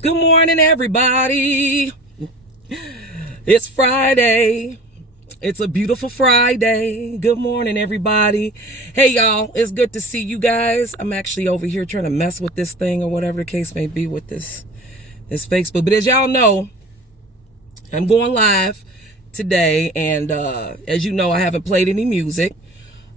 Good morning, everybody. It's Friday. It's a beautiful Friday. Good morning, everybody. Hey, y'all. It's good to see you guys. I'm actually over here trying to mess with this thing or whatever the case may be with this Facebook. But as y'all know, I'm going live today. And as you know, I haven't played any music.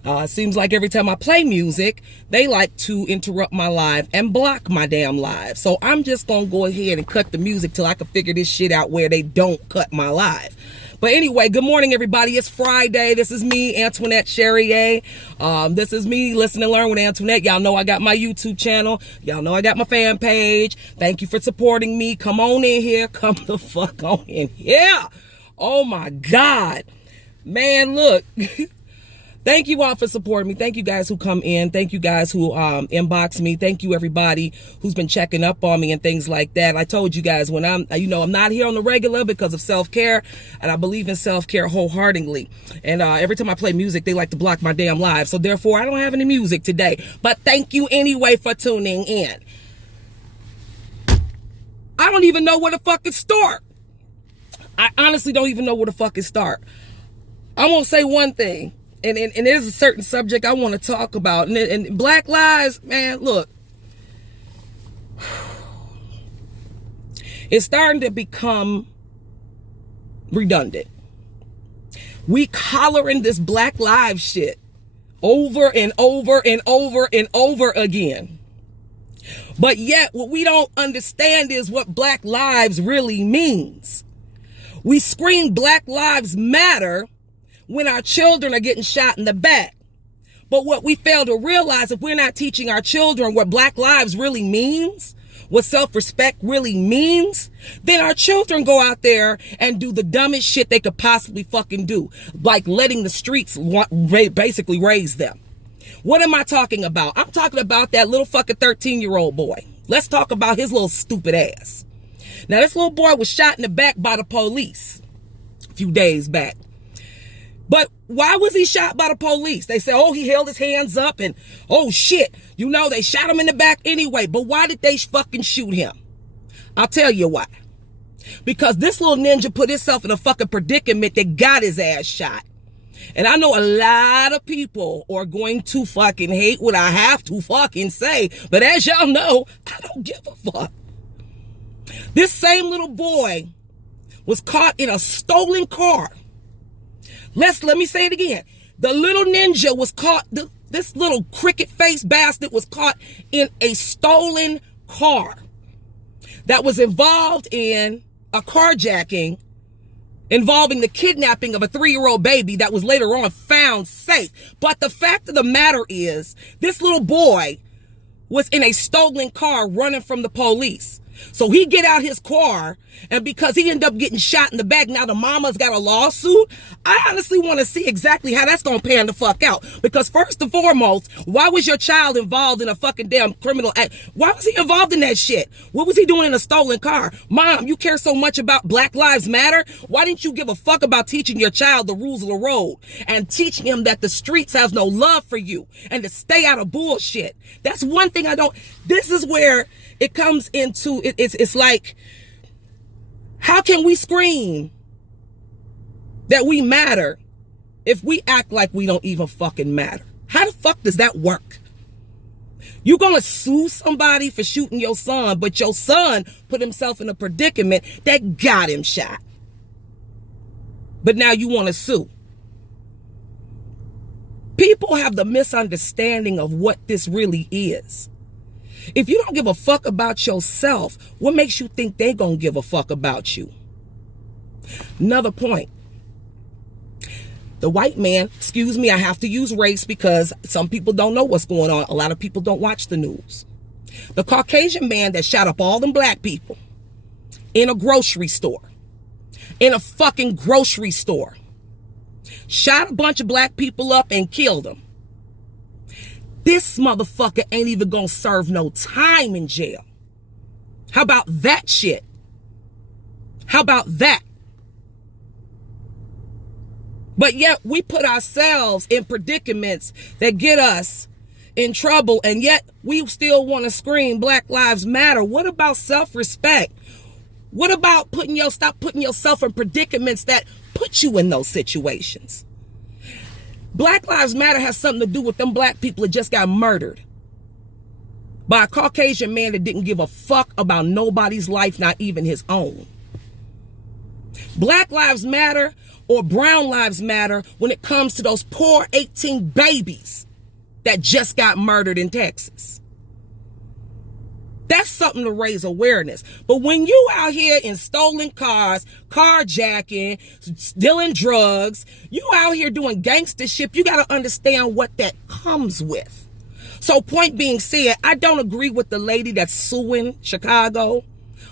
It seems like every time I play music, they like to interrupt my live and block my damn live. So I'm just going to go ahead and cut the music till I can figure this shit out where they don't cut my live. But anyway, good morning, everybody. It's Friday. This is me, Antoinette Cherrier. This is me, Listen and Learn with Antoinette. Y'all know I got my YouTube channel. Y'all know I got my fan page. Thank you for supporting me. Come on in here. Come the fuck on in here. Oh, my God. Man, look. Thank you all for supporting me. Thank you guys who come in. Thank you guys who inbox me. Thank you everybody who's been checking up on me and things like that. I told you guys when I'm not here on the regular because of self-care, and I believe in self-care wholeheartedly. And every time I play music, they like to block my damn live. So therefore, I don't have any music today. But thank you anyway for tuning in. I don't even know where to fucking start. I honestly don't even know where to fucking start. I'm going to say one thing. And there's a certain subject I want to talk about. And Black Lives, man, look. It's starting to become redundant. We collaring this Black Lives shit over and over and over and over again. But yet, what we don't understand is what Black Lives really means. We scream Black Lives Matter when our children are getting shot in the back. But what we fail to realize, if we're not teaching our children what Black lives really means, what self-respect really means, then our children go out there and do the dumbest shit they could possibly fucking do, like letting the streets basically raise them. What am I talking about? I'm talking about that little fucking 13-year-old boy. Let's talk about his little stupid ass. Now, this little boy was shot in the back by the police a few days back. But why was he shot by the police? They say, oh, he held his hands up and, oh, shit. You know, they shot him in the back anyway. But why did they fucking shoot him? I'll tell you why. Because this little ninja put himself in a fucking predicament that got his ass shot. And I know a lot of people are going to fucking hate what I have to fucking say. But as y'all know, I don't give a fuck. This same little boy was caught in a stolen car. Let me say it again. The little ninja was caught, this little cricket-faced bastard was caught in a stolen car that was involved in a carjacking involving the kidnapping of a 3-year-old baby that was later on found safe. But the fact of the matter is, this little boy was in a stolen car running from the police. So he get out his car, and because he ended up getting shot in the back, now the mama's got a lawsuit. I honestly want to see exactly how that's going to pan the fuck out. Because first and foremost, why was your child involved in a fucking damn criminal act? Why was he involved in that shit? What was he doing in a stolen car? Mom, you care so much about Black Lives Matter? Why didn't you give a fuck about teaching your child the rules of the road and teaching him that the streets has no love for you and to stay out of bullshit? That's one thing I don't. This is where it comes into, it's like, how can we scream that we matter if we act like we don't even fucking matter? How the fuck does that work? You gonna sue somebody for shooting your son, but your son put himself in a predicament that got him shot. But now you want to sue. People have the misunderstanding of what this really is. If you don't give a fuck about yourself, what makes you think they gonna give a fuck about you? Another point. The white man, excuse me, I have to use race because some people don't know what's going on. A lot of people don't watch the news. The Caucasian man that shot up all them black people in a grocery store, in a fucking grocery store, shot a bunch of black people up and killed them. This motherfucker ain't even gonna serve no time in jail. How about that shit? How about that? But yet we put ourselves in predicaments that get us in trouble, and yet we still want to scream Black Lives Matter. What about self-respect? What about stop putting yourself in predicaments that put you in those situations? Black Lives Matter has something to do with them black people that just got murdered by a Caucasian man that didn't give a fuck about nobody's life, not even his own. Black Lives Matter or Brown Lives Matter when it comes to those poor 18 babies that just got murdered in Texas. That's something to raise awareness. But when you out here in stolen cars, carjacking, stealing drugs, you out here doing gangster shit, you got to understand what that comes with. So point being said, I don't agree with the lady that's suing Chicago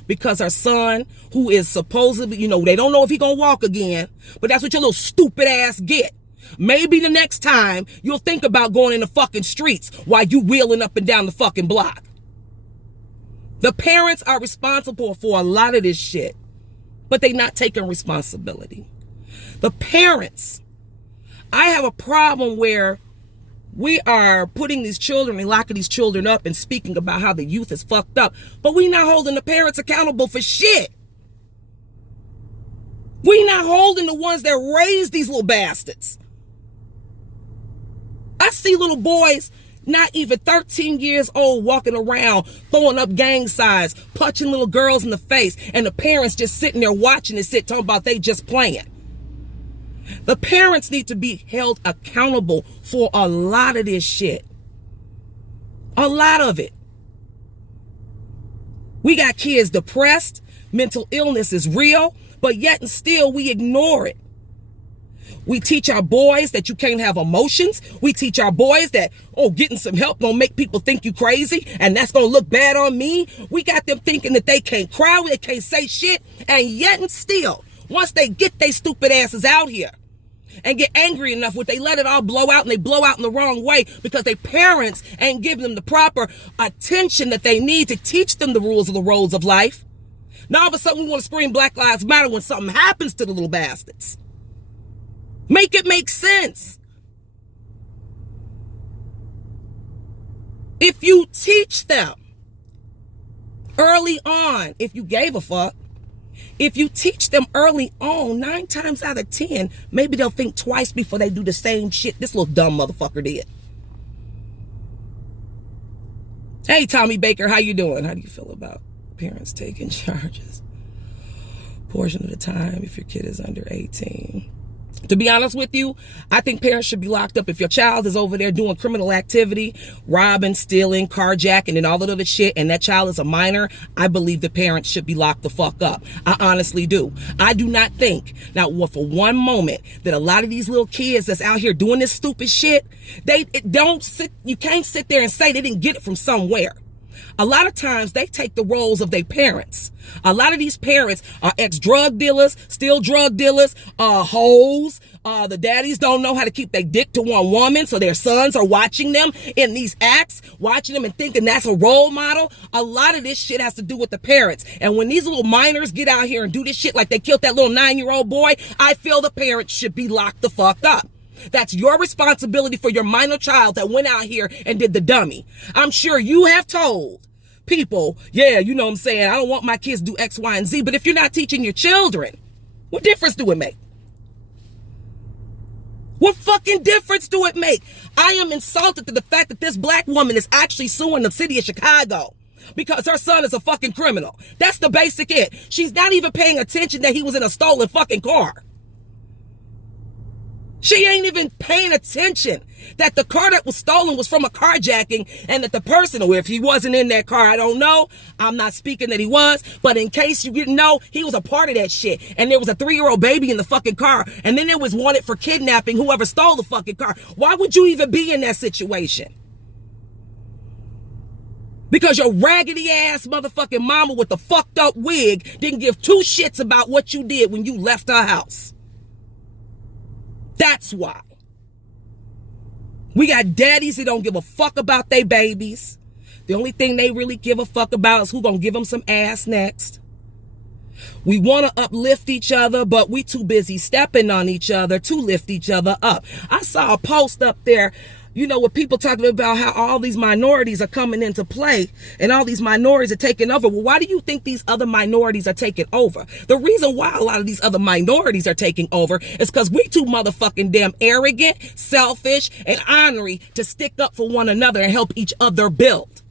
because her son, who is supposedly, they don't know if he gonna walk again, but that's what your little stupid ass get. Maybe the next time you'll think about going in the fucking streets while you wheeling up and down the fucking block. The parents are responsible for a lot of this shit, but they not taking responsibility. The parents, I have a problem where we are putting these children and locking these children up and speaking about how the youth is fucked up, but we not holding the parents accountable for shit. We not holding the ones that raised these little bastards. I see little boys, not even 13 years old, walking around, throwing up gang signs, punching little girls in the face, and the parents just sitting there watching this shit, talking about they just playing. The parents need to be held accountable for a lot of this shit. A lot of it. We got kids depressed. Mental illness is real, but yet and still we ignore it. We teach our boys that you can't have emotions. We teach our boys that, getting some help gonna make people think you crazy, and that's gonna look bad on me. We got them thinking that they can't cry, they can't say shit, and yet and still, once they get their stupid asses out here and get angry enough where they let it all blow out, and they blow out in the wrong way because their parents ain't giving them the proper attention that they need to teach them the rules of the roads of life. Now all of a sudden we want to scream Black Lives Matter when something happens to the little bastards. Make it make sense. If you teach them early on, if you gave a fuck, if you teach them early on, 9 times out of 10, maybe they'll think twice before they do the same shit this little dumb motherfucker did. Hey, Tommy Baker, how you doing? How do you feel about parents taking charges portion of the time if your kid is under 18? To be honest with you, I think parents should be locked up. If your child is over there doing criminal activity, robbing, stealing, carjacking, and all that other shit, and that child is a minor, I believe the parents should be locked the fuck up. I honestly do. I do not think, now for one moment, that a lot of these little kids that's out here doing this stupid shit, you can't sit there and say they didn't get it from somewhere. A lot of times they take the roles of their parents. A lot of these parents are ex-drug dealers, still drug dealers, hoes. The daddies don't know how to keep their dick to one woman, so their sons are watching them in these acts, watching them and thinking that's a role model. A lot of this shit has to do with the parents. And when these little minors get out here and do this shit like they killed that little 9-year-old boy, I feel the parents should be locked the fuck up. That's your responsibility for your minor child that went out here and did the dummy. I'm sure you have told people, I don't want my kids to do X, Y, and Z. But if you're not teaching your children, what difference do it make? What fucking difference do it make? I am insulted to the fact that this black woman is actually suing the city of Chicago because her son is a fucking criminal. That's the basic it. She's not even paying attention that he was in a stolen fucking car. She ain't even paying attention that the car that was stolen was from a carjacking, and that the person, or if he wasn't in that car, I don't know. I'm not speaking that he was, but in case you didn't know, he was a part of that shit. And there was a 3-year-old baby in the fucking car, and then it was wanted for kidnapping whoever stole the fucking car. Why would you even be in that situation? Because your raggedy ass motherfucking mama with the fucked up wig didn't give 2 shits about what you did when you left her house. That's why. We got daddies that don't give a fuck about their babies. The only thing they really give a fuck about is who gonna give them some ass next. We want to uplift each other, but we too busy stepping on each other to lift each other up. I saw a post up there, with people talking about how all these minorities are coming into play and all these minorities are taking over. Well, why do you think these other minorities are taking over? The reason why a lot of these other minorities are taking over is because we too motherfucking damn arrogant, selfish, and ornery to stick up for one another and help each other build.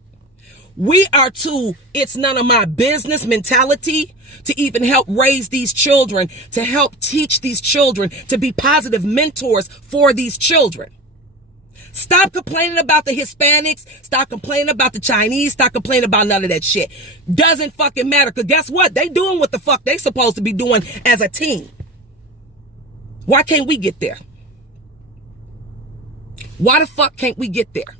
We are too, it's none of my business mentality to even help raise these children, to help teach these children, to be positive mentors for these children. Stop complaining about the Hispanics. Stop complaining about the Chinese. Stop complaining about none of that shit. Doesn't fucking matter. Because guess what? They doing what the fuck they supposed to be doing as a team. Why can't we get there? Why the fuck can't we get there?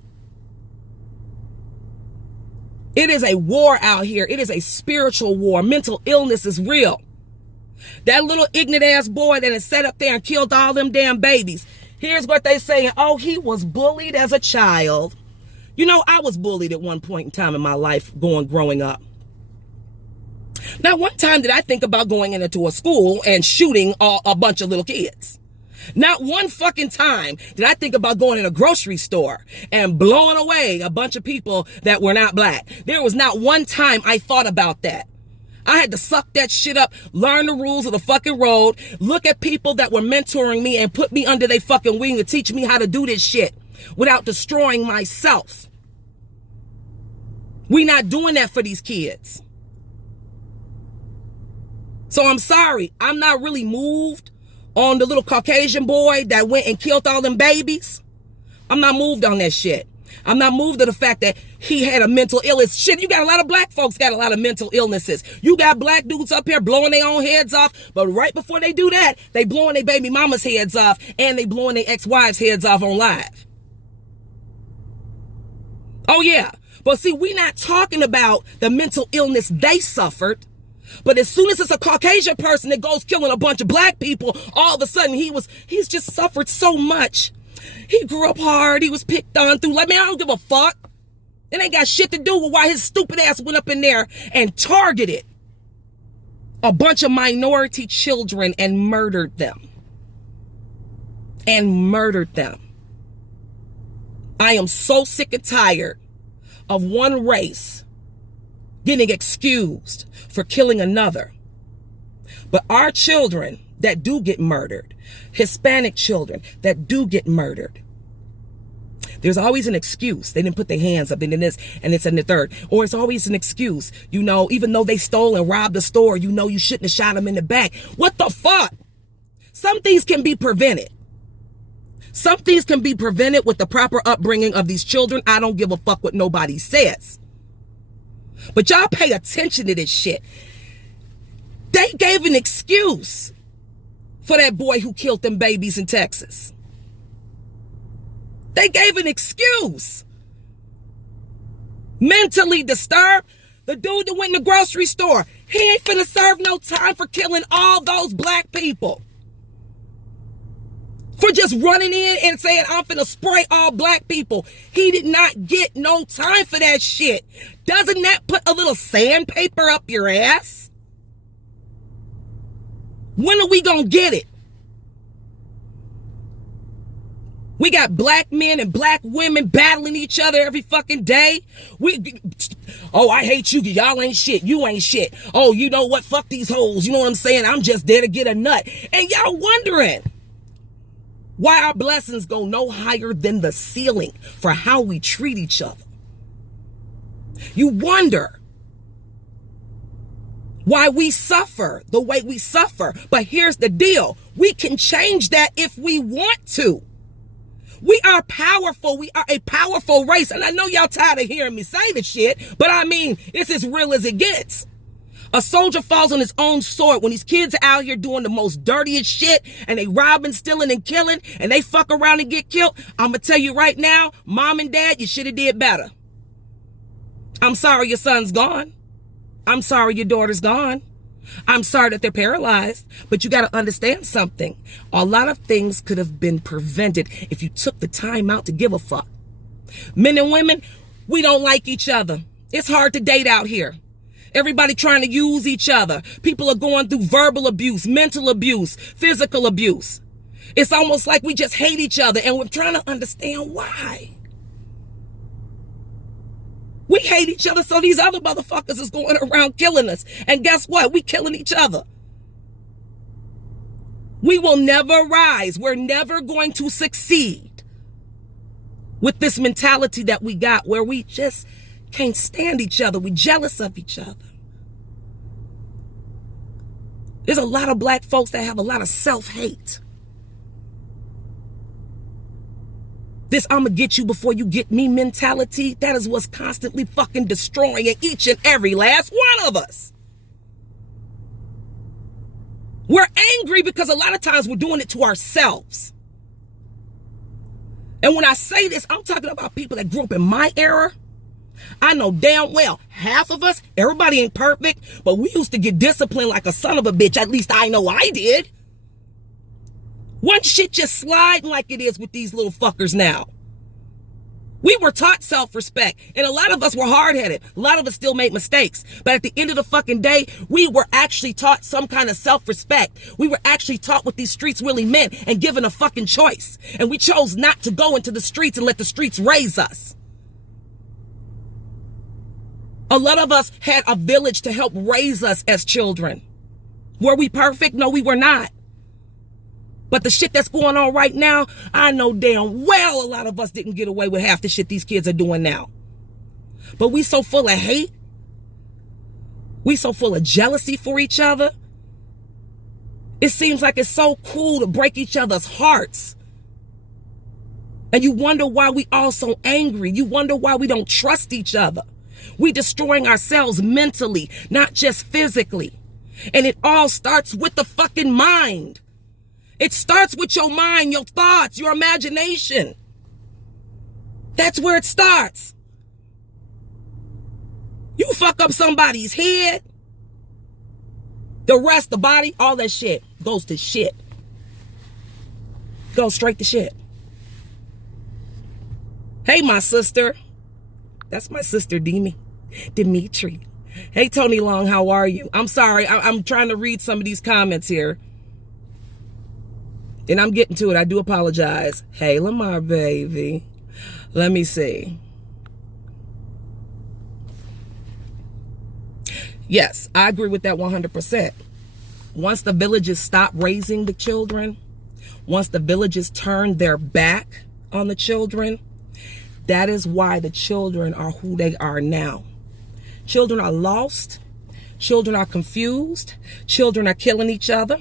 It is a war out here. It is a spiritual war. Mental illness is real. That little ignorant ass boy that has sat up there and killed all them damn babies. Here's what they saying. Oh, he was bullied as a child. I was bullied at one point in time in my life growing up. Not one time did I think about going into a school and shooting a bunch of little kids. Not one fucking time did I think about going in a grocery store and blowing away a bunch of people that were not black. There was not one time I thought about that. I had to suck that shit up, learn the rules of the fucking road, look at people that were mentoring me and put me under their fucking wing to teach me how to do this shit without destroying myself. We not doing that for these kids. So I'm sorry, I'm not really moved on the little Caucasian boy that went and killed all them babies. I'm not moved on that shit. I'm not moved to the fact that he had a mental illness. Shit, you got a lot of black folks got a lot of mental illnesses. You got black dudes up here blowing their own heads off, but right before they do that, they blowing their baby mama's heads off and they blowing their ex-wives' heads off on live. Oh yeah, but see, we not talking about the mental illness they suffered. But as soon as it's a Caucasian person that goes killing a bunch of black people, all of a sudden he's just suffered so much. He grew up hard. He was picked on through. Like, man, I don't give a fuck. It ain't got shit to do with why his stupid ass went up in there and targeted a bunch of minority children and murdered them. I am so sick and tired of one race getting excused for killing another. But our children that do get murdered, Hispanic children that do get murdered, there's always an excuse. They didn't put their hands up, and then this, and it's in the third. Or it's always an excuse. Even though they stole and robbed the store, you shouldn't have shot them in the back. What the fuck? Some things can be prevented. Some things can be prevented with the proper upbringing of these children. I don't give a fuck what nobody says. But y'all pay attention to this shit. They gave an excuse for that boy who killed them babies in Texas. They gave an excuse. Mentally disturbed. The dude that went in the grocery store, he ain't finna serve no time for killing all those black people. For just running in and saying, I'm finna spray all black people. He did not get no time for that shit. Doesn't that put a little sandpaper up your ass? When are we gonna get it? We got black men and black women battling each other every fucking day. I hate you. Y'all ain't shit. You ain't shit. Oh, you know what? Fuck these hoes. You know what I'm saying? I'm just there to get a nut. And y'all wondering why our blessings go no higher than the ceiling for how we treat each other. You wonder why we suffer the way we suffer. But here's the deal. We can change that if we want to. We are powerful. We are a powerful race. And I know y'all tired of hearing me say this shit, but I mean, it's as real as it gets. A soldier falls on his own sword when these kids are out here doing the most dirtiest shit and they robbing, stealing, and killing, and they fuck around and get killed. I'm going to tell you right now, mom and dad, you should have did better. I'm sorry your son's gone. I'm sorry your daughter's gone. I'm sorry that they're paralyzed, but you got to understand something. A lot of things could have been prevented if you took the time out to give a fuck. Men and women, we don't like each other. It's hard to date out here. Everybody trying to use each other. People are going through verbal abuse, mental abuse, physical abuse. It's almost like we just hate each other, and we're trying to understand why. We hate each other, so these other motherfuckers is going around killing us. And guess what? We killing each other. We will never rise. We're never going to succeed with this mentality that we got, where we just can't stand each other. We're jealous of each other. There's a lot of black folks that have a lot of self-hate. This "I'm gonna get you before you get me" mentality, that is what's constantly fucking destroying each and every last one of us. We're angry because a lot of times we're doing it to ourselves. And when I say this, I'm talking about people that grew up in my era. I know damn well half of us, everybody ain't perfect, but we used to get disciplined like a son of a bitch. At least I know I did. One shit just sliding like it is with these little fuckers now. We were taught self-respect, and a lot of us were hard-headed. A lot of us still make mistakes. But at the end of the fucking day, we were actually taught some kind of self-respect. We were actually taught what these streets really meant and given a fucking choice. And we chose not to go into the streets and let the streets raise us. A lot of us had a village to help raise us as children. Were we perfect? No, we were not. But the shit that's going on right now, I know damn well a lot of us didn't get away with half the shit these kids are doing now. But we so full of hate. We so full of jealousy for each other. It seems like it's so cool to break each other's hearts. And you wonder why we all so angry. You wonder why we don't trust each other. We destroying ourselves mentally, not just physically. And it all starts with the fucking mind. It starts with your mind, your thoughts, your imagination. That's where it starts. You fuck up somebody's head, the rest, the body, all that shit goes to shit. Goes straight to shit. Hey, my sister. That's my sister, Dimitri. Hey, Tony Long, how are you? I'm sorry. I'm trying to read some of these comments here. And I'm getting to it. I do apologize. Hey, Lamar, baby. Let me see. Yes, I agree with that 100%. Once the villages stop raising the children, once the villages turn their back on the children, that is why the children are who they are now. Children are lost. Children are confused. Children are killing each other.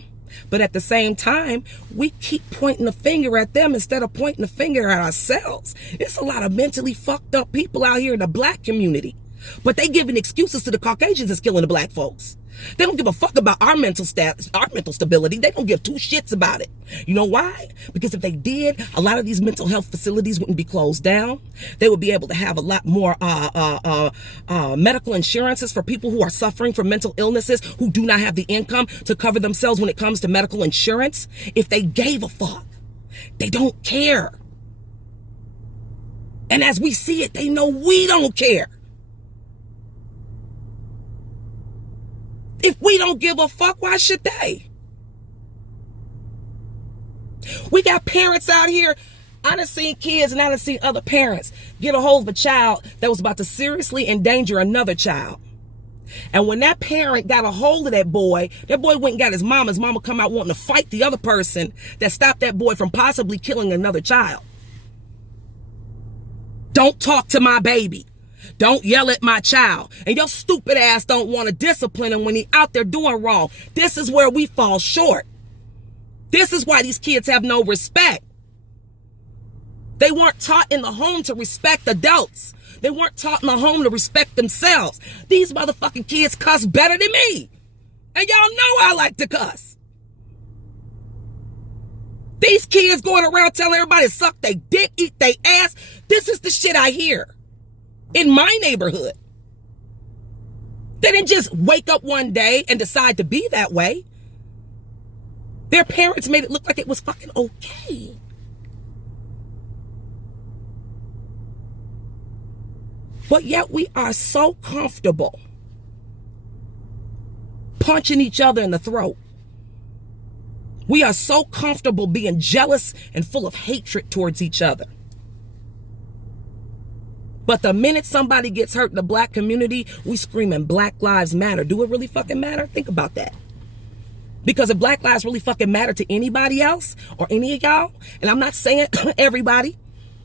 But at the same time, we keep pointing the finger at them instead of pointing the finger at ourselves. It's a lot of mentally fucked up people out here in the black community. But they giving excuses to the Caucasians that's killing the black folks. They don't give a fuck about our mental status, our mental stability. They don't give two shits about it. You know why? Because if they did, a lot of these mental health facilities wouldn't be closed down. They would be able to have a lot more medical insurances for people who are suffering from mental illnesses, who do not have the income to cover themselves when it comes to medical insurance. If they gave a fuck, they don't care. And as we see it, they know we don't care. If we don't give a fuck, why should they? We got parents out here. I done seen kids and I done seen other parents get a hold of a child that was about to seriously endanger another child. And when that parent got a hold of that boy went and got his mama. His mama come out wanting to fight the other person that stopped that boy from possibly killing another child. Don't talk to my baby. Don't yell at my child. And your stupid ass don't want to discipline him when he out there doing wrong. This is where we fall short. This is why these kids have no respect. They weren't taught in the home to respect adults. They weren't taught in the home to respect themselves. These motherfucking kids cuss better than me. And y'all know I like to cuss. These kids going around telling everybody to suck they dick, eat they ass. This is the shit I hear in my neighborhood. They didn't just wake up one day and decide to be that way. Their parents made it look like it was fucking okay. But yet we are so comfortable punching each other in the throat, We are so comfortable being jealous and full of hatred towards each other. But the minute somebody gets hurt in the black community, we screaming Black Lives Matter. Do it really fucking matter? Think about that. Because if Black lives really fucking matter to anybody else or any of y'all, and I'm not saying everybody,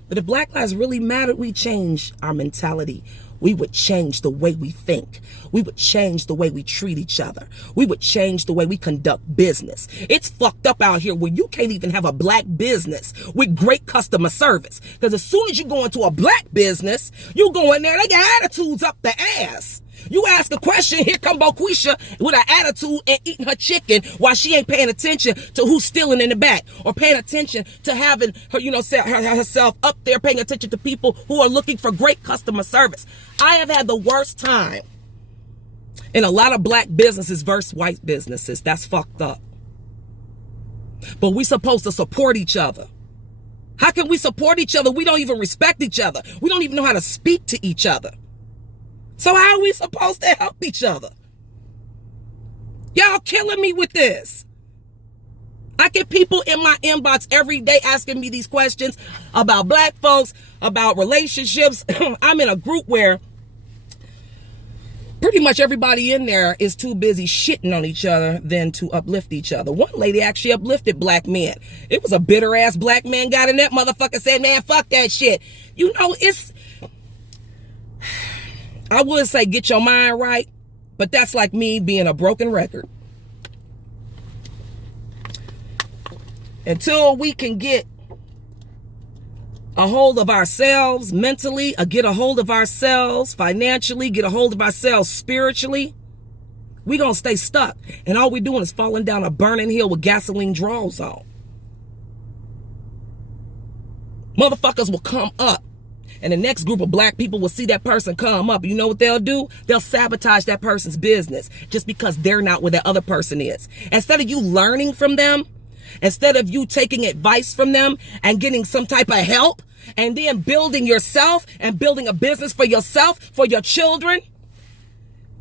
but if Black lives really mattered, we change our mentality. We would change the way we think. We would change the way we treat each other. We would change the way we conduct business. It's fucked up out here where you can't even have a black business with great customer service. Because as soon as you go into a black business, you go in there, they got attitudes up the ass. You ask a question, here come Boquisha with an attitude and eating her chicken while she ain't paying attention to who's stealing in the back, or paying attention to having her, herself up there, paying attention to people who are looking for great customer service. I have had the worst time in a lot of black businesses versus white businesses. That's fucked up. But we supposed to support each other. How can we support each other? We don't even respect each other. We don't even know how to speak to each other. So how are we supposed to help each other? Y'all killing me with this. I get people in my inbox every day asking me these questions about black folks, about relationships. I'm in a group where pretty much everybody in there is too busy shitting on each other than to uplift each other. One lady actually uplifted black men. It was a bitter ass black man got in that motherfucker, said, man, fuck that shit. You know, I would say get your mind right, but that's like me being a broken record. Until we can get a hold of ourselves mentally, or get a hold of ourselves financially, get a hold of ourselves spiritually, we gonna stay stuck. And all we're doing is falling down a burning hill with gasoline draws on. Motherfuckers will come up, and the next group of black people will see that person come up. You know what they'll do? They'll sabotage that person's business just because they're not where that other person is. Instead of you learning from them, instead of you taking advice from them and getting some type of help, and then building yourself and building a business for yourself, for your children,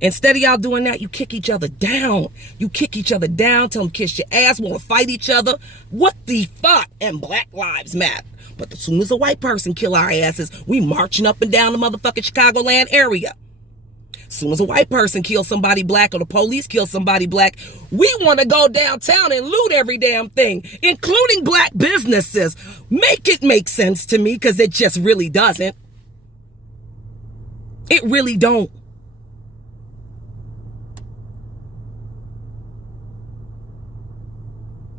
instead of y'all doing that, you kick each other down. You kick each other down, tell them kiss your ass, want to fight each other. What the fuck? And Black Lives Matter. But as soon as a white person kill our asses, we marching up and down the motherfucking Chicagoland area. As soon as a white person kills somebody black, or the police kill somebody black, we want to go downtown and loot every damn thing, including black businesses. Make it make sense to me, because it just really doesn't. It really don't.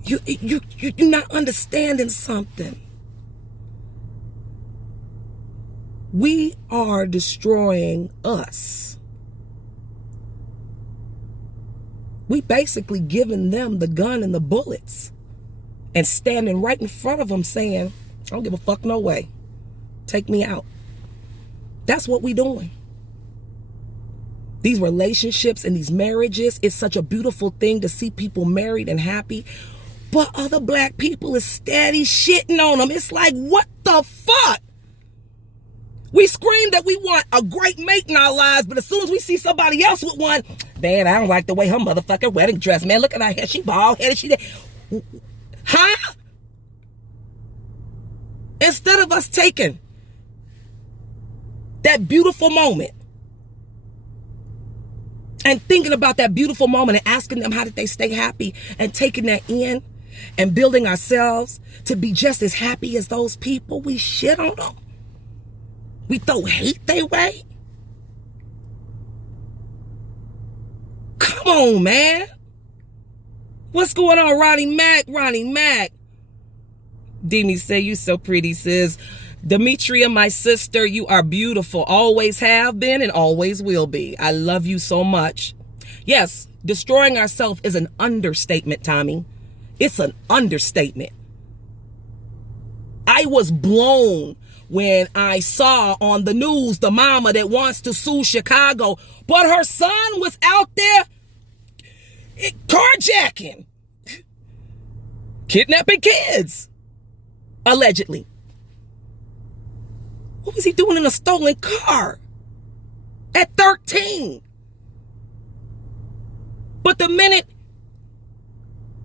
You're not understanding something. We are destroying us. We basically giving them the gun and the bullets and standing right in front of them saying, I don't give a fuck no way. Take me out. That's what we doing. These relationships and these marriages, it's such a beautiful thing to see people married and happy. But other black people is steady shitting on them. It's like, what the fuck? We scream that we want a great mate in our lives, but as soon as we see somebody else with one, man, I don't like the way her motherfucking wedding dress. Man, look at her hair. She bald headed. Huh? Instead of us taking that beautiful moment and thinking about that beautiful moment and asking them how did they stay happy, and taking that in and building ourselves to be just as happy as those people, we shit on them. We throw hate their way. Come on, man. What's going on, Ronnie Mac? Ronnie Mac. Demi say you so pretty, sis. Demetria, my sister, you are beautiful. Always have been and always will be. I love you so much. Yes, destroying ourselves is an understatement, Tommy. It's an understatement. I was blown when I saw on the news the mama that wants to sue Chicago, but her son was out there carjacking, kidnapping kids, allegedly. What was he doing in a stolen car at 13? But the minute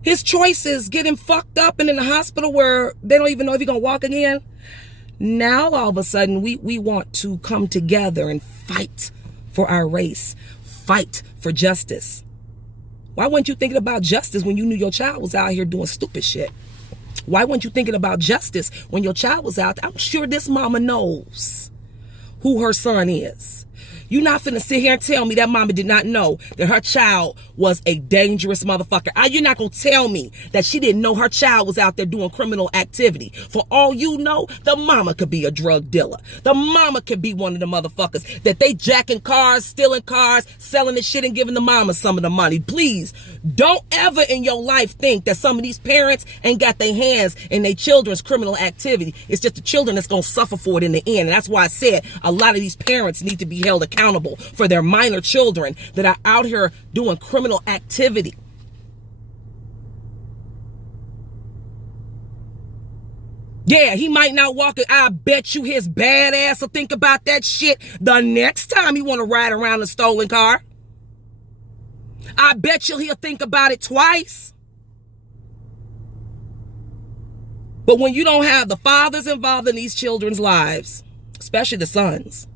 His choices get him fucked up and in the hospital where they don't even know if he's gonna walk again. Now all of a sudden we want to come together and fight for our race, fight for justice. Why weren't you thinking about justice when you knew your child was out here doing stupid shit? Why weren't you thinking about justice when your child was out there? I'm sure this mama knows who her son is. You're not finna sit here and tell me that mama did not know that her child was a dangerous motherfucker. You're not gonna tell me that she didn't know her child was out there doing criminal activity. For all you know, the mama could be a drug dealer. The mama could be one of the motherfuckers that they jacking cars, stealing cars, selling the shit and giving the mama some of the money. Please, don't ever in your life think that some of these parents ain't got their hands in their children's criminal activity. It's just the children that's gonna suffer for it in the end. And that's why I said a lot of these parents need to be held accountable for their minor children that are out here doing criminal activity. Yeah, he might not walk it. I bet you his bad ass will think about that shit the next time he want to ride around a stolen car. I bet you he'll think about it twice. But when you don't have the fathers involved in these children's lives, especially the sons,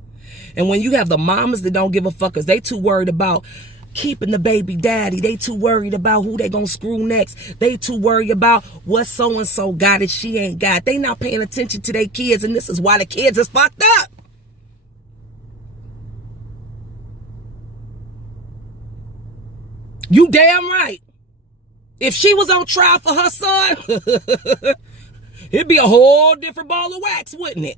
and when you have the mamas that don't give a fuck because they too worried about keeping the baby daddy, they too worried about who they gonna screw next, they too worried about what so-and-so got that she ain't got. They not paying attention to their kids, and this is why the kids is fucked up. You damn right. If she was on trial for her son, it'd be a whole different ball of wax, wouldn't it?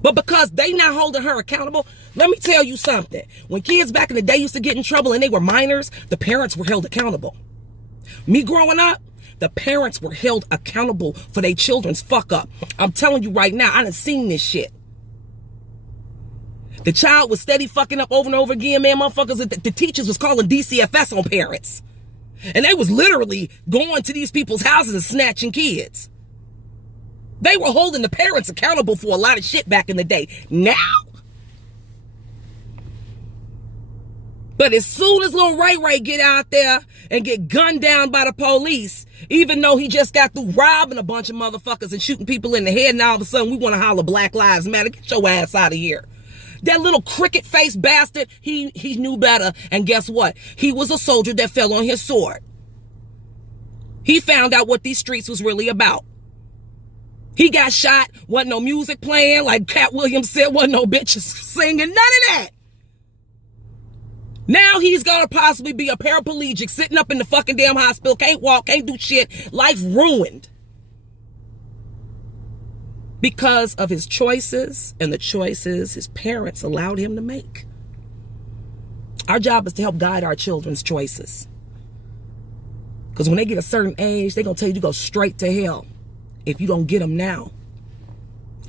But because they not holding her accountable, let me tell you something. When kids back in the day used to get in trouble and they were minors, the parents were held accountable. Me growing up, the parents were held accountable for their children's fuck up. I'm telling you right now, I done seen this shit. The child was steady fucking up over and over again, man. Motherfuckers, the teachers was calling DCFS on parents. And they was literally going to these people's houses and snatching kids. They were holding the parents accountable for a lot of shit back in the day. Now? But as soon as little Ray get out there and get gunned down by the police, even though he just got through robbing a bunch of motherfuckers and shooting people in the head, and all of a sudden we want to holler Black Lives Matter, get your ass out of here. That little cricket-faced bastard, he knew better. And guess what? He was a soldier that fell on his sword. He found out what these streets was really about. He got shot, wasn't no music playing, like Cat Williams said, wasn't no bitches singing, none of that. Now he's gonna possibly be a paraplegic sitting up in the fucking damn hospital, can't walk, can't do shit, life ruined. Because of his choices and the choices his parents allowed him to make. Our job is to help guide our children's choices. Because when they get a certain age, they're gonna tell you to go straight to hell. If you don't get them now,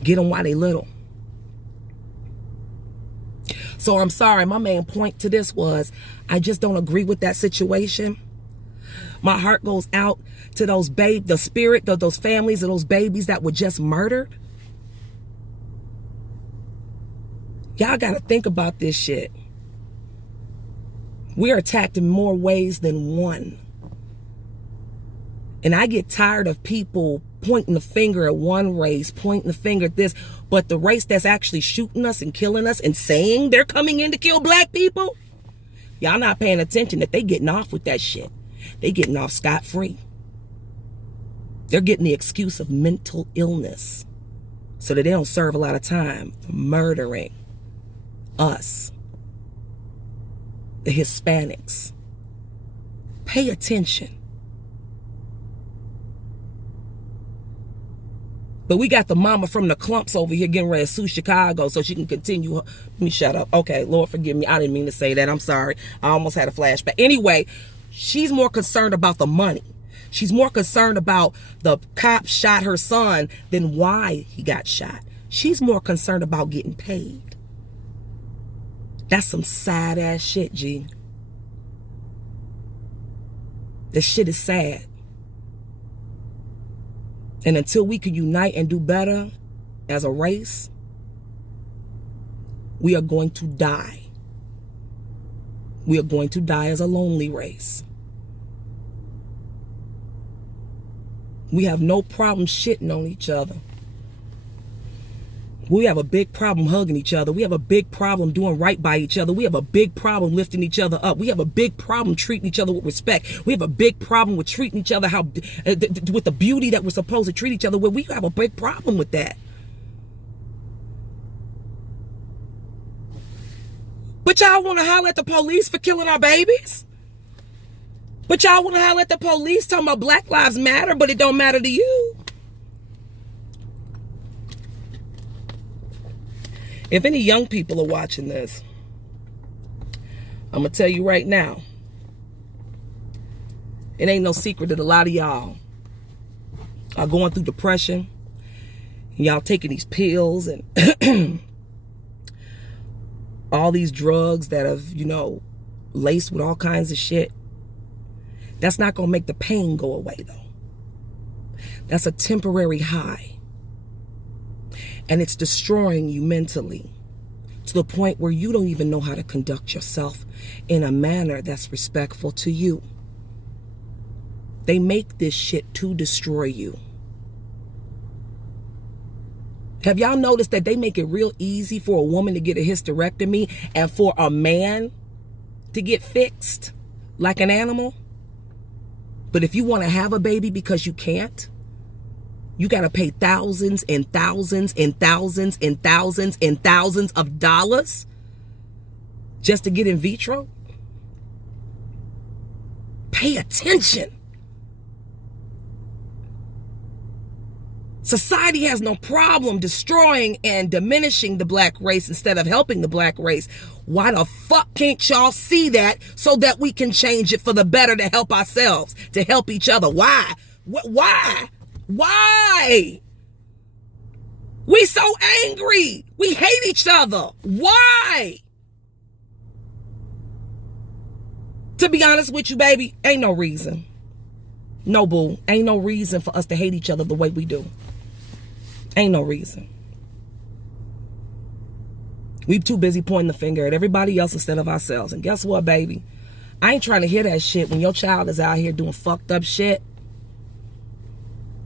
get them while they little. So I'm sorry, my main point to this was, I just don't agree with that situation. My heart goes out to those the spirit of those families of those babies that were just murdered. Y'all gotta think about this shit. We're attacked in more ways than one. And I get tired of people pointing the finger at one race, pointing the finger at this, but the race that's actually shooting us and killing us and saying they're coming in to kill black people, y'all not paying attention that they getting off with that shit. They getting off scot-free. They're getting the excuse of mental illness so that they don't serve a lot of time for murdering us, the Hispanics. Pay attention. But we got the mama from the clumps over here getting ready to sue Chicago so she can continue. Let me shut up. Okay, Lord forgive me. I didn't mean to say that. I'm sorry. I almost had a flashback. Anyway, she's more concerned about the money. She's more concerned about the cop shot her son than why he got shot. She's more concerned about getting paid. That's some sad ass shit, G. This shit is sad. And until we can unite and do better as a race, we are going to die. We are going to die as a lonely race. We have no problem shitting on each other. We have a big problem hugging each other. We have a big problem doing right by each other. We have a big problem lifting each other up. We have a big problem treating each other with respect. We have a big problem with treating each other with the beauty that we're supposed to treat each other with. We have a big problem with that. But y'all want to holler at the police for killing our babies? But y'all want to holler at the police talking about Black Lives Matter, but it don't matter to you? If any young people are watching this, I'm going to tell you right now, it ain't no secret that a lot of y'all are going through depression. Y'all taking these pills and all these drugs that have, laced with all kinds of shit. That's not going to make the pain go away, though. That's a temporary high. And it's destroying you mentally to the point where you don't even know how to conduct yourself in a manner that's respectful to you. They make this shit to destroy you. Have y'all noticed that they make it real easy for a woman to get a hysterectomy and for a man to get fixed like an animal? But if you want to have a baby because you can't, you got to pay thousands and thousands and thousands and thousands and thousands of dollars just to get in vitro? Pay attention. Society has no problem destroying and diminishing the black race instead of helping the black race. Why the fuck can't y'all see that so that we can change it for the better to help ourselves, to help each other? Why? Why? Why? We so angry. We hate each other. Why? To be honest with you, baby, ain't no reason. No, boo. Ain't no reason for us to hate each other the way we do. Ain't no reason. We too busy pointing the finger at everybody else instead of ourselves. And guess what, baby? I ain't trying to hear that shit when your child is out here doing fucked up shit.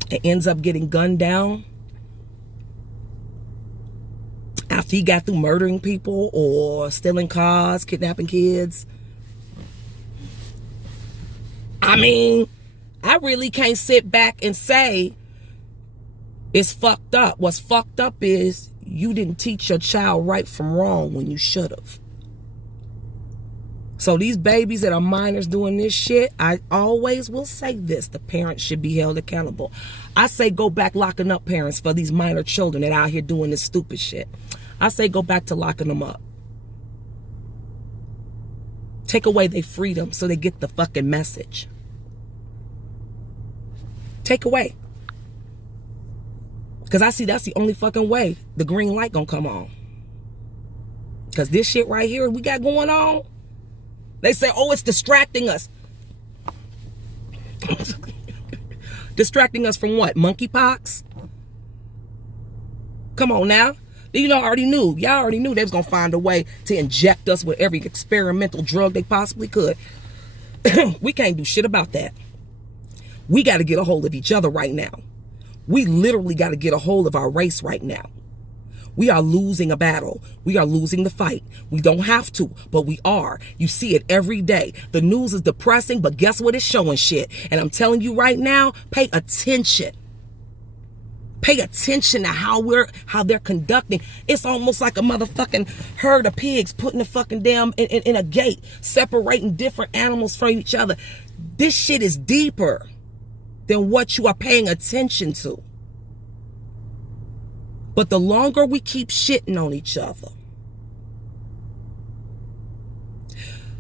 It ends up getting gunned down after he got through murdering people or stealing cars, kidnapping kids. I mean, I really can't sit back and say it's fucked up. What's fucked up is you didn't teach your child right from wrong when you should have. So these babies that are minors doing this shit, I always will say this: the parents should be held accountable. I say go back locking up parents for these minor children that are out here doing this stupid shit. I say go back to locking them up. Take away their freedom so they get the fucking message. Take away. Because I see that's the only fucking way the green light gonna come on. Because this shit right here we got going on, they say, oh, it's distracting us. Distracting us from what? Monkeypox? Come on now. You know, y'all already knew they was gonna find a way to inject us with every experimental drug they possibly could. We can't do shit about that. We got to get a hold of each other right now. We literally got to get a hold of our race right now. We are losing a battle. We are losing the fight. We don't have to, but we are. You see it every day. The news is depressing, but guess what? It's showing shit. And I'm telling you right now, pay attention. Pay attention to how they're conducting. It's almost like a motherfucking herd of pigs putting the fucking damn in a gate, separating different animals from each other. This shit is deeper than what you are paying attention to. But the longer we keep shitting on each other,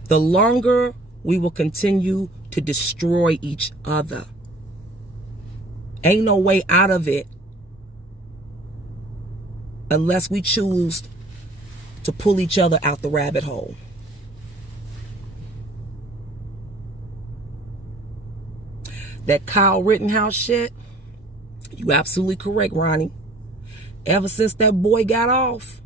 the longer we will continue to destroy each other. Ain't no way out of it unless we choose to pull each other out the rabbit hole. That Kyle Rittenhouse shit, you absolutely correct, Ronnie. Ever since that boy got off,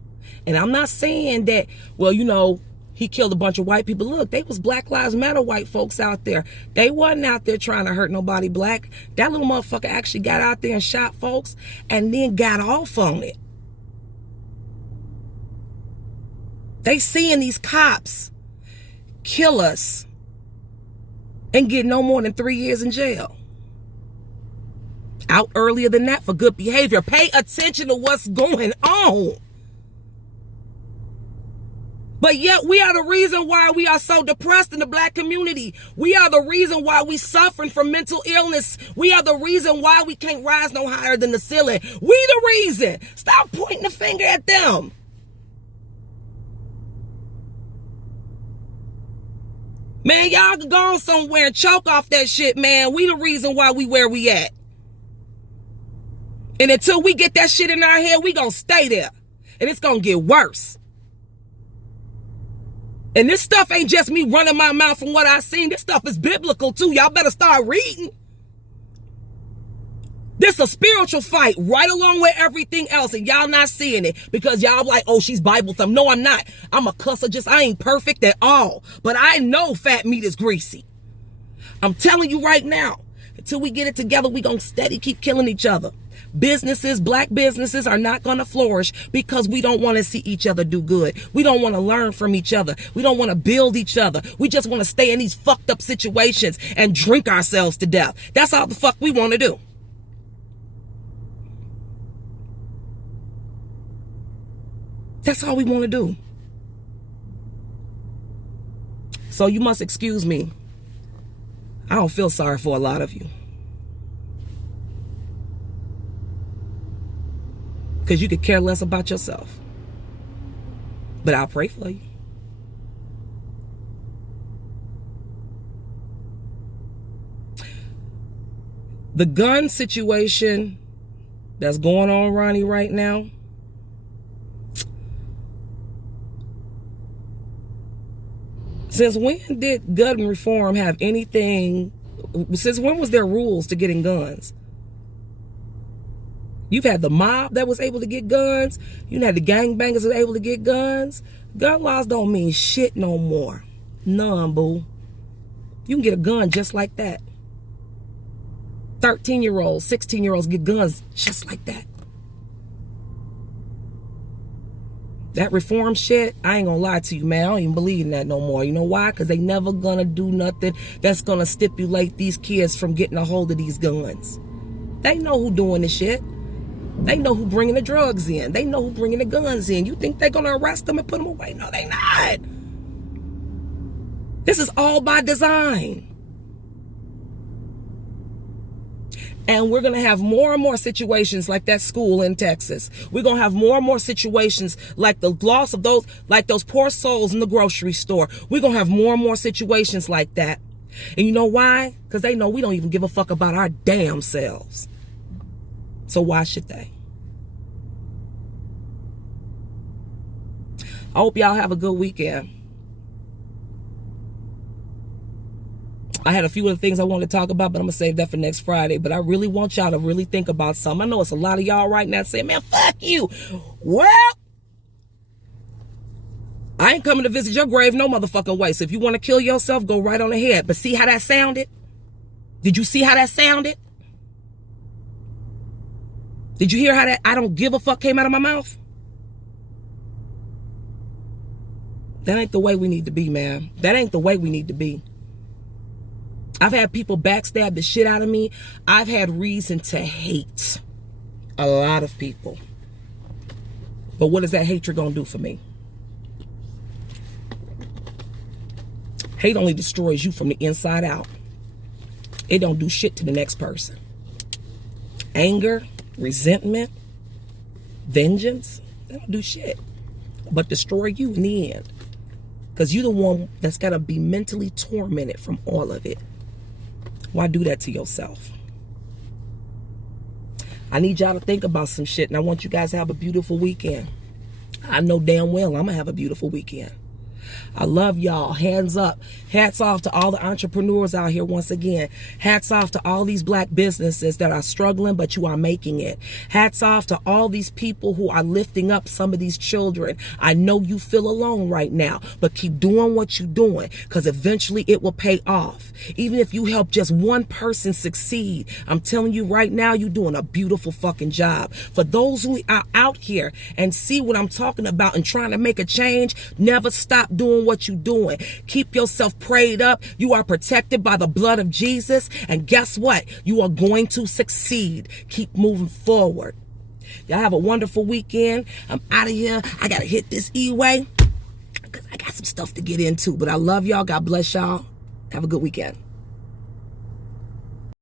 and I'm not saying that, well, you know, he killed a bunch of white people. Look, they was Black Lives Matter white folks out there. They wasn't out there trying to hurt nobody black. That little motherfucker actually got out there and shot folks and then got off on it. They seeing these cops kill us and get no more than 3 years in jail. Out earlier than that for good behavior. Pay attention to what's going on. But yet we are the reason why we are so depressed in the black community. We are the reason why we suffering from mental illness. We are the reason why we can't rise no higher than the ceiling. We the reason. Stop pointing the finger at them. Man, y'all can go on somewhere and choke off that shit, man. We the reason why we where we at. And until we get that shit in our head, we gonna stay there. And it's gonna get worse. And this stuff ain't just me running my mouth from what I seen. This stuff is biblical too. Y'all better start reading. This a spiritual fight right along with everything else. And y'all not seeing it because y'all like, oh, she's Bible thumb. No, I'm not. I'm a cusser. I ain't perfect at all. But I know fat meat is greasy. I'm telling you right now, until we get it together, we gonna steady keep killing each other. Businesses, black businesses are not going to flourish because we don't want to see each other do good. We don't want to learn from each other. We don't want to build each other. We just want to stay in these fucked up situations and drink ourselves to death. That's all the fuck we want to do. That's all we want to do. So you must excuse me. I don't feel sorry for a lot of you. Because you could care less about yourself. But I'll pray for you. The gun situation that's going on, Ronnie, right now. Since when did gun reform have anything? Since when was there rules to getting guns? You've had the mob that was able to get guns. You had the gangbangers that were able to get guns. Gun laws don't mean shit no more. None, boo. You can get a gun just like that. 13-year-olds, 16-year-olds get guns just like that. That reform shit, I ain't gonna lie to you, man. I don't even believe in that no more. You know why? Because they never gonna do nothing that's gonna stipulate these kids from getting a hold of these guns. They know who doing this shit. They know who bringing the drugs in. They know who bringing the guns in. You think they're going to arrest them and put them away? No, they not. This is all by design. And we're going to have more and more situations like that school in Texas. We're going to have more and more situations like the loss of those poor souls in the grocery store. We're going to have more and more situations like that. And you know why? Because they know we don't even give a fuck about our damn selves. So why should they? I hope y'all have a good weekend. I had a few other things I wanted to talk about, but I'm going to save that for next Friday. But I really want y'all to really think about something. I know it's a lot of y'all right now saying, man, fuck you. Well, I ain't coming to visit your grave no motherfucking way. So if you want to kill yourself, go right on ahead. But see how that sounded? Did you see how that sounded? Did you hear how that I don't give a fuck came out of my mouth? That ain't the way we need to be, man. That ain't the way we need to be. I've had people backstab the shit out of me. I've had reason to hate a lot of people. But what is that hatred gonna do for me? Hate only destroys you from the inside out. It don't do shit to the next person. Anger, resentment, vengeance, they don't do shit but destroy you in the end. Because you're the one that's got to be mentally tormented from all of it. Why do that to yourself? I need y'all to think about some shit, and I want you guys to have a beautiful weekend. I know damn well I'm going to have a beautiful weekend. I love y'all. Hands up. Hats off to all the entrepreneurs out here once again. Hats off to all these black businesses that are struggling, but you are making it. Hats off to all these people who are lifting up some of these children. I know you feel alone right now, but keep doing what you're doing, because eventually it will pay off. Even if you help just one person succeed, I'm telling you right now, you're doing a beautiful fucking job. For those who are out here and see what I'm talking about and trying to make a change, never stop doing what you're doing. Keep yourself prayed up. You are protected by the blood of Jesus. And guess what? You are going to succeed. Keep moving forward. Y'all have a wonderful weekend. I'm out of here. I got to hit this E-way because I got some stuff to get into. But I love y'all. God bless y'all. Have a good weekend.